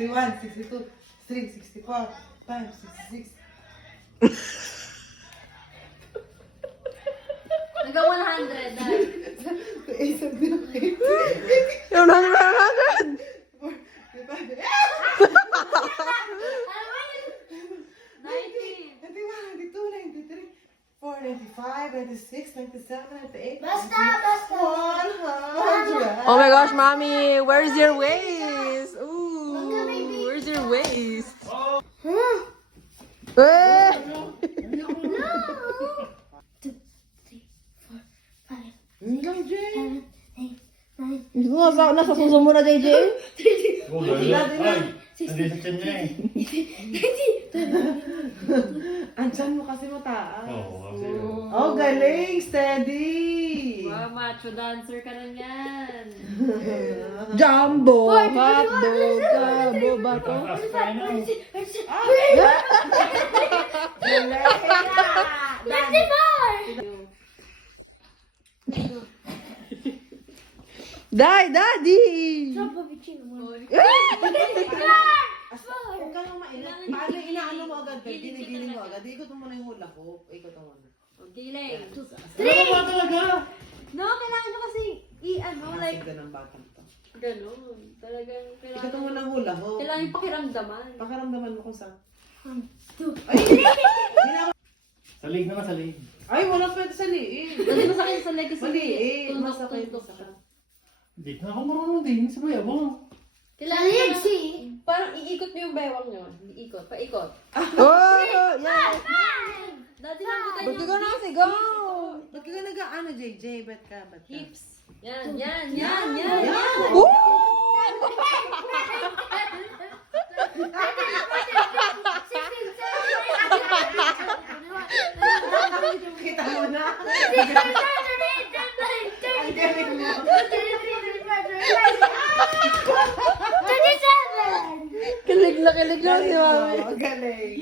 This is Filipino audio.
61, 62, 63, 64, 5, 66. Hanggang 100, dahil. 8, 7, 8, Yung 100! 90. 91, 92, 93, 4, 95, 96, 97, 98, Basta! 100. Oh my gosh, mommy, where's your waist? Ooh, where's your waist? Eh! Yun lang, Jay. Nasa suso mo na, JJ? Oh, ay, nandito sa tiyan niya eh. Andyan mo kasi mataas. Oo, kasi Oh, galing! Steady! Wow, macho dancer ka na yan. Jumbo, hotdog, kabo, bato. taas pa yun ah. Daddy! Huwag ka lang mainit. Paano inaano mo agad? Ginigiling mo agad. Ikot mo muna yung hula ko. Ikot mo muna. Giling. Ano ba talaga? No, kailangan nyo kasi i-ano, like, Kasi ganang batang to. ganun. Talagang, Ikot mo kailangan, muna yung hula ko. kailangan yung pakiramdaman. Pakaramdaman mo kung saan. Salig naman, salig. Ay, wala pwede sa liit. Kasi masakit sa leg kasi Maliit. tunog Masakit. siya. Hindi na ako marunong din sa bayabang. Kailangan nyo, parang iikot mo yung bewang nyo. Iikot, paikot. Oh, yeah. Dati lang kita Ba't ka na sigaw? Ba't ka nag-ano, JJ? Ba't ka? hips. Yan, yan, yan, yan, yan. Woo! Kita mo na. Ang galing mo. Kilig na si mami. Galing.